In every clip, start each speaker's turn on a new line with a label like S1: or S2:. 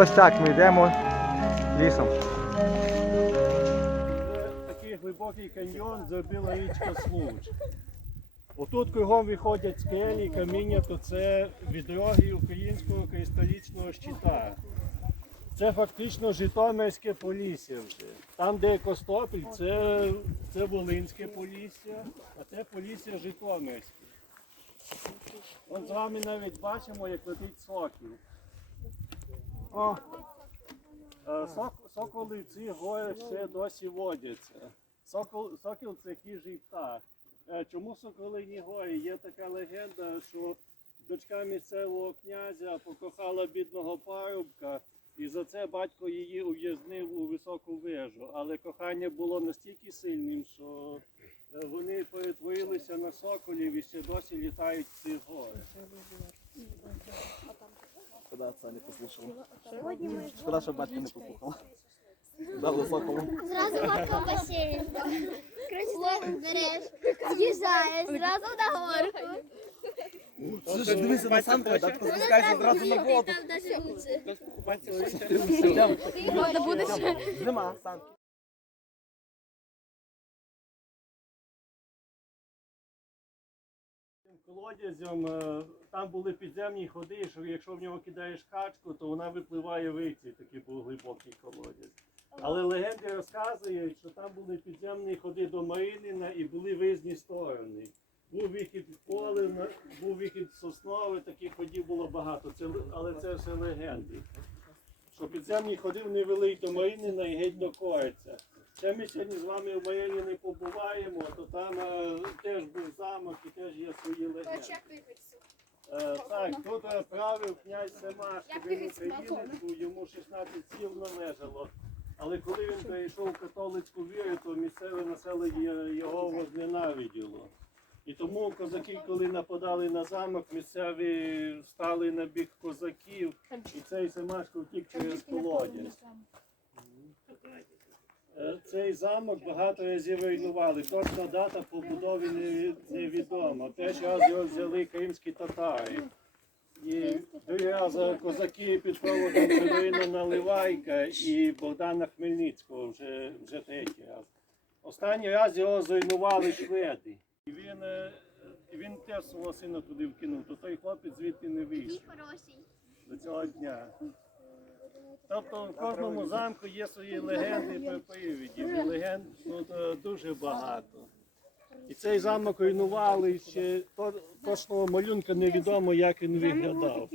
S1: Ось так ми йдемо лісом.
S2: Такий глибокий каньйон зробила річка Случ. Отут кругом виходять скелі, каміння, то це відроги українського кристалічного щита. Це фактично Житомирське полісся вже. Там, де Костопіль, це, це Волинське полісся, а це полісся Житомирське. От з вами навіть бачимо, як летить сокіл. О, Е, Сок, соколи в цих ще досі водяться. Сокол, сокіл це хижий птах. Е, Чому соколині гори? Є така легенда, що дочка місцевого князя покохала бідного парубка, і за це батько її ув'язнив у високу вежу. Але кохання було настільки сильним, що е, вони перетворилися на соколів і ще досі літають ці гори.
S3: Шкода, отца не послушала. Шкода, що батька не послухала.
S4: Зразу горку в басейн. Лодку береш, з'їжджаєш, зразу на горку.
S3: Ж дивися на сам так спускайся зразу на воду.
S4: Там даже лучше.
S3: Ти будеш? Зима, санки.
S2: Колодязем е, там були підземні ходи, що якщо в нього кидаєш качку, то вона випливає виці, такий був глибокий колодязь. Але легенди розказують, що там були підземні ходи до Мариліна і були визні сторони. Був вихід в поле, був вихід в соснове, таких ходів було багато, це, але це все легенди. Що підземні ходи вони вели до Маринина і геть до Корця. Ще ми сьогодні з вами в Мариліні побуваємо, то там е, теж був замок і теж є свої легенди. Е, так, тут е, правив князь Семаш, коли він українець був, йому 16 сіл належало. Але коли він перейшов в католицьку віру, то місцеве населення його возненавиділо. І тому козаки, коли нападали на замок, місцеві стали на бік козаків, і цей Семашко втік через колодязь. Цей замок багато разів руйнували. Точна дата побудови не- невідома. Перший раз його взяли кримські татари. І другий раз е, козаки під проводом Катерина Наливайка і Богдана Хмельницького вже, вже третій раз. Останній раз його зруйнували шведи. І він, е, він теж свого сина туди вкинув, то той хлопець звідти не вийшов до цього дня. Тобто в кожному замку є свої легенди і приповіді. І легенд тут е, дуже багато. І цей замок руйнували ще точного малюнка невідомо, як він виглядав.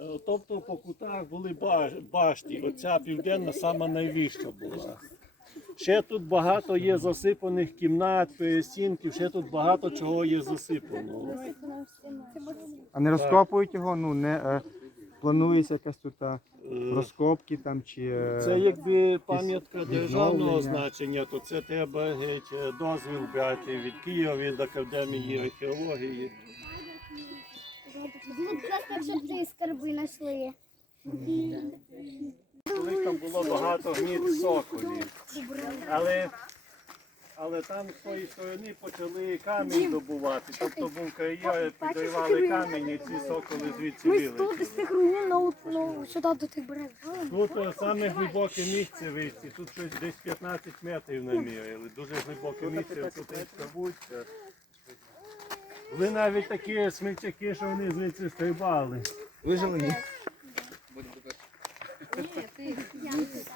S2: Е, Тобто по кутах були башті. Оця південна сама найвища була. Ще тут багато є засипаних кімнат, перестінків, ще тут багато чого є засипано.
S1: А не розкопують його, ну не е, планується якась тут е, розкопки там чи. е,
S2: Це якби пам'ятка державного значення, то це треба геть е, дозвіл брати від Києва, від Академії археології.
S4: Просто щоб ці скарби знайшли.
S2: Коли там було багато гнід соколів. Але, але там з тої сторони почали камінь добувати. Тобто був кар'єр, підривали камінь і ці соколи звідси
S5: Ми тут з тих руїн на, ну, сюди до тих берег.
S2: Тут е, саме глибоке місце вийти. Тут щось десь 15 метрів наміряли. Дуже глибоке місце, тут скабуться. Були навіть такі смельчаки, що вони звідси стрибали.
S3: Вижили ні.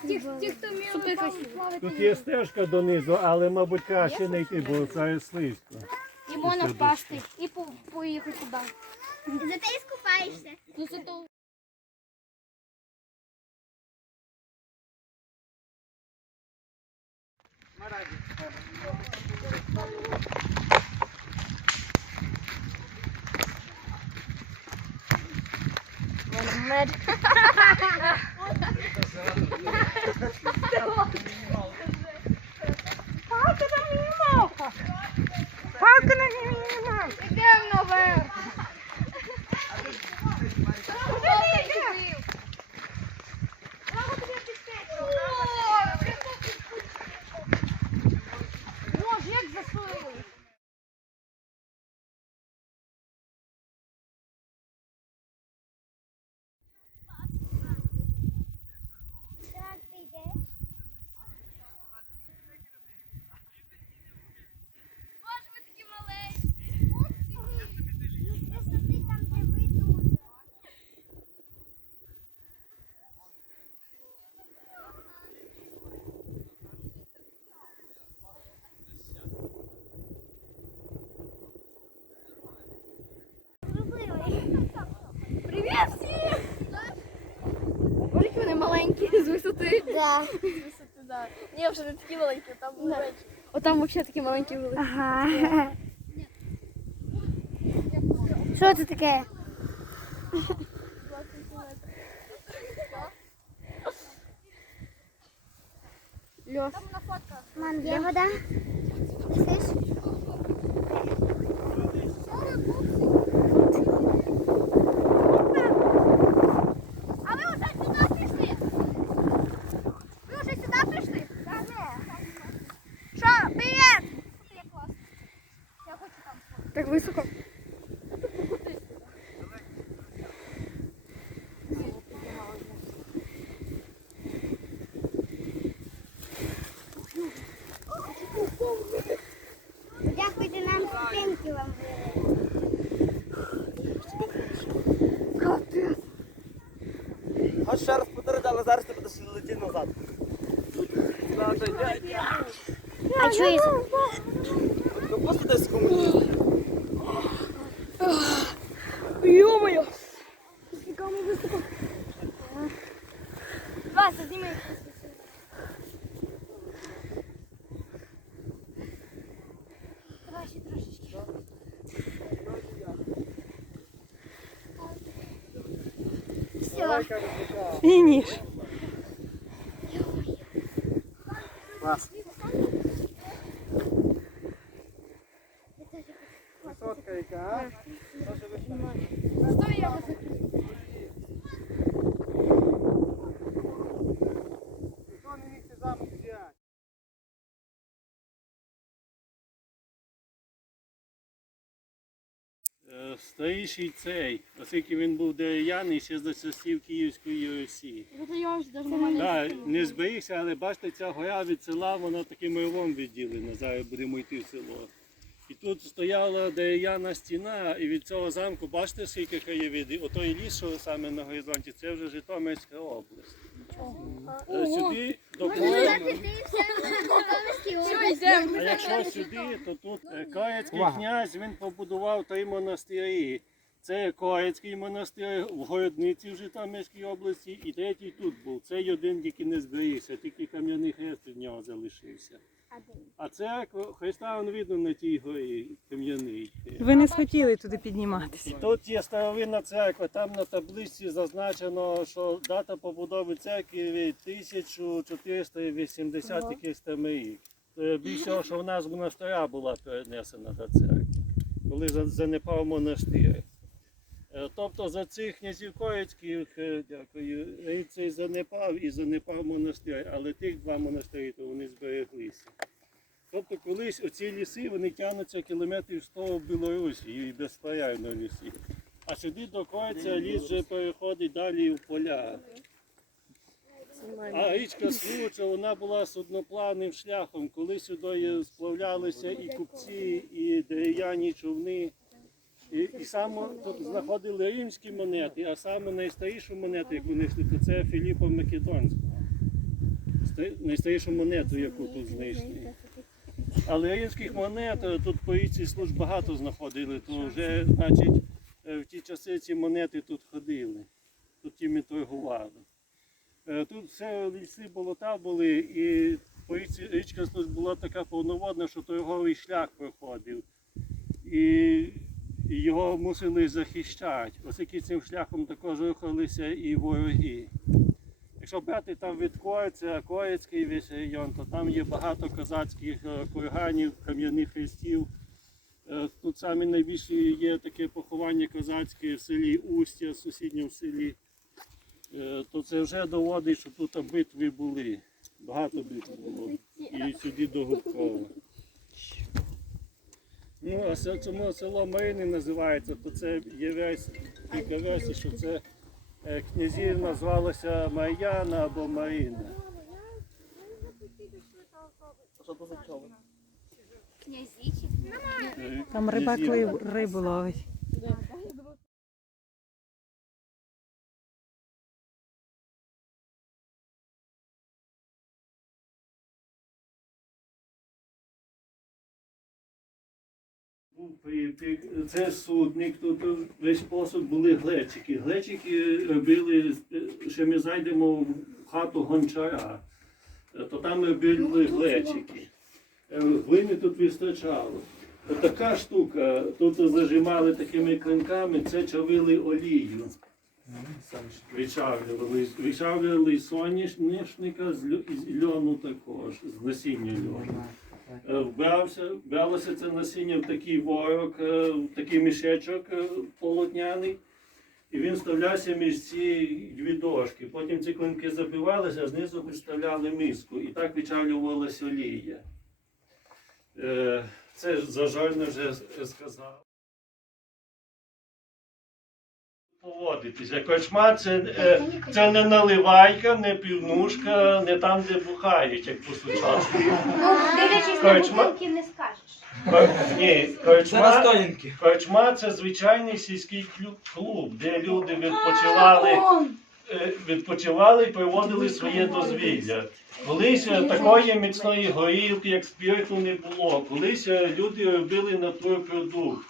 S5: Ті, хто вміли плавати.
S2: Тут є стежка донизу, але, мабуть, краще не йти, бо це слизько.
S5: І можна впасти, і по, поїхати туди.
S4: Зате і скупаєшся.
S5: Ну, зато Йдемо висоти.
S4: Да.
S5: З висоти, да. Ні, вже не такі маленькі, там були менші. Отам взагалі такі маленькі були.
S4: Ага. Що це таке?
S5: Льос.
S4: Мам, є вода? Несеш?
S3: Хоч ще раз повторити, але зараз ти будеш летіти назад.
S4: А чуєш?
S3: Просто десь кому.
S5: Ё-моё!
S4: Все.
S6: Фініш.
S3: Клас.
S1: Висотка яка, а?
S5: Стой, я високо.
S1: Ніхто не міг цей замок взяти.
S2: Е, Старіший цей, оскільки він був дерев'яний ще за часів Київської
S5: нормально.
S2: Так, не зберігся, але бачите, ця гора від села, вона таким рвом відділена. Зараз будемо йти в село. І тут стояла дерев'яна стіна, і від цього замку, бачите, скільки краєвидів? Отой ліс, що саме на горизонті, це вже Житомирська область. Е, Сюди до А якщо сюди, то тут Каїцький князь він побудував три монастирі. Це Коєцький монастир в Городниці в Житомирській області, і третій тут був. Цей один який не зберігся, тільки кам'яний хрест від нього залишився. А церква Христа він видно на тій горі кам'яний.
S6: Ви не схотіли туди підніматися.
S2: І тут є старовинна церква, там на табличці зазначено, що дата побудови церкви 1480 якийсь там рік. Більше, що вона з монастиря була перенесена та церква, коли занепав монастир. Е, Тобто за цих князів Коїцьких, е, дякую, цей занепав і занепав монастир, але тих два монастирі то вони збереглися. Тобто колись оці ліси вони тягнуться кілометрів 100 в Білорусі і безперервно ліси. А сюди до Койця ліс вже переходить далі в поля. А річка Случа вона була судноплавним шляхом, коли сюди сплавлялися і купці, і дерев'яні човни. І, і саме тут знаходили римські монети, а саме найстарішу монету, яку знайшли, то це Філіппа Македонського. Найстарішу монету, яку тут знайшли. Але римських монет е, тут по річці служб багато знаходили, то вже, значить, е, в ті часи ці монети тут ходили, тут тими торгували. Е, Тут все ліси болота були, і по річці річка служб була така повноводна, що торговий шлях проходив. І і його мусили захищати. Оскільки цим шляхом також рухалися і вороги. Якщо брати там від Коїця, Коїцький весь район, то там є багато козацьких е, курганів, кам'яних хрестів. Е, Тут саме найбільше є таке поховання козацьке в селі Устя, сусідньому селі. Е, То це вже доводить, що тут битви були. Багато битв було. І сюди до Гудкова. Ну, а це чому село Марини називається, то це є весь кілька версій, що це е, князівна звалася Мар'яна або
S3: човен?
S2: Е,
S6: Там рибак рибу ловить.
S2: Був при. Це судник, тут весь посуд були глечики. Глечики робили, е, ще ми зайдемо в хату гончара, то там робили глечики. Е, Глини тут вистачало. Така штука, тут зажимали такими клинками, це чавили олію. Вичавлювали, вичавлювали соняшника з з льону також, з насіння льону. Е, Вбрався, вбралося це насіння в такий ворог, е, в такий мішечок е, полотняний, і він вставлявся між ці дві дошки. Потім ці клинки забивалися, а знизу виставляли миску, і так вичавлювалася олія. Це зажально вже сказав. Поводитися. Корчма це, е, це не наливайка, не півнушка, не там, де бухають, як по сучасному.
S4: Ну, дивлячись
S2: на
S4: будинки, не скажеш.
S2: Ні,
S3: Це
S2: корчма,
S3: настоянки.
S2: корчма це звичайний сільський клю- клуб, де люди відпочивали, е, відпочивали і проводили своє дозвілля. Колись е, такої міцної горілки, як спірту, не було. Колись е, люди робили напівпродукт.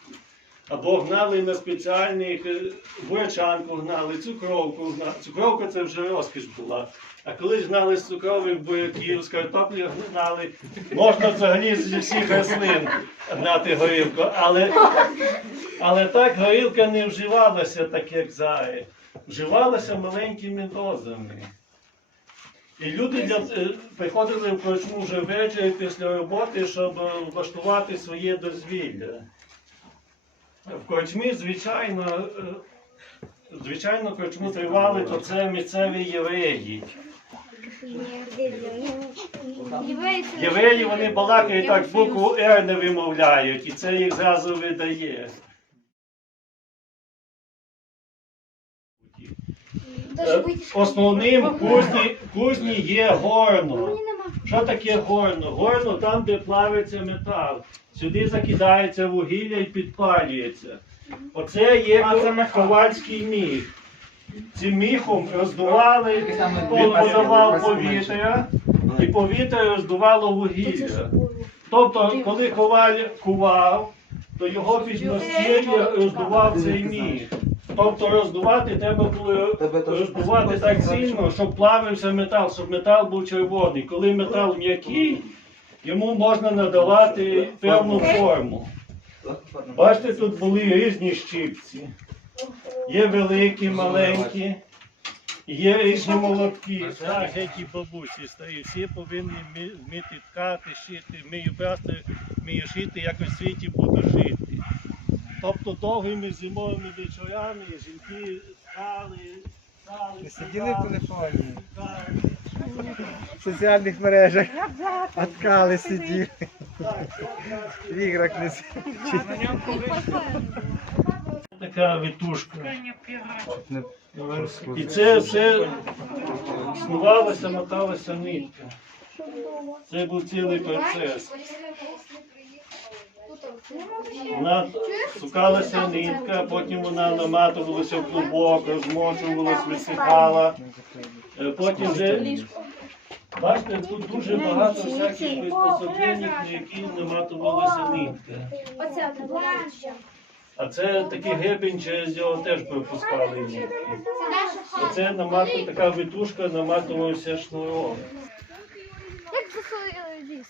S2: Або гнали на спеціальних е, бурячанку гнали, цукровку гнали. Цукровка це вже розкіш була. А колись гнали з цукрових буряків, з картоплі гнали. Можна взагалі зі всіх рослин гнати горілку. Але, але так горілка не вживалася так, як зараз. Вживалася маленькими дозами. І люди для, е, приходили в корчму вже ввечері після роботи, щоб влаштувати своє дозвілля. В корчмі, звичайно, е, звичайно, корчму тривали, то це місцеві євреї. Євреї вони балакають так букву Р не вимовляють, і це їх зразу видає. Е, Основним в кузні, в кузні є горно. Що таке горно? Горно там, де плавиться метал. Сюди закидається вугілля і підпалюється. Оце є ковальський міх. Цим міхом роздували, він подавав повітря, і повітря роздувало вугілля. Тобто, коли коваль кував, то його підносілля роздував цей міх. Тобто роздувати треба було роздувати так сильно, щоб плавився метал, щоб метал був червоний. Коли метал м'який, йому можна надавати певну форму. Бачите, тут були різні щипці. Є великі, маленькі, є різні молотки. Так, які бабусі старі, всі повинні вмі- вміти ткати, шити, вмію брати, вмію шити, якось в світі буду жити. Тобто довгими зимовими вечорами жінки ткали,
S1: Не сиділи в телефоні, в соціальних мережах, откали сиділи, в іграх не сиділи.
S2: Така витушка. І це все снувалося, моталася нитка. Це був цілий процес. Вона сукалася нитка, потім вона наматувалася в клубок, розмочувалась, висихала. Е, Потім вже, бачите, тут дуже багато всяких приспособлень, на які наматувалася нитка. А це такий гребінь, через його теж пропускали нитки.
S4: Це
S2: Оце намату, така витушка наматувалася шнуром.
S5: Як засолили ліс?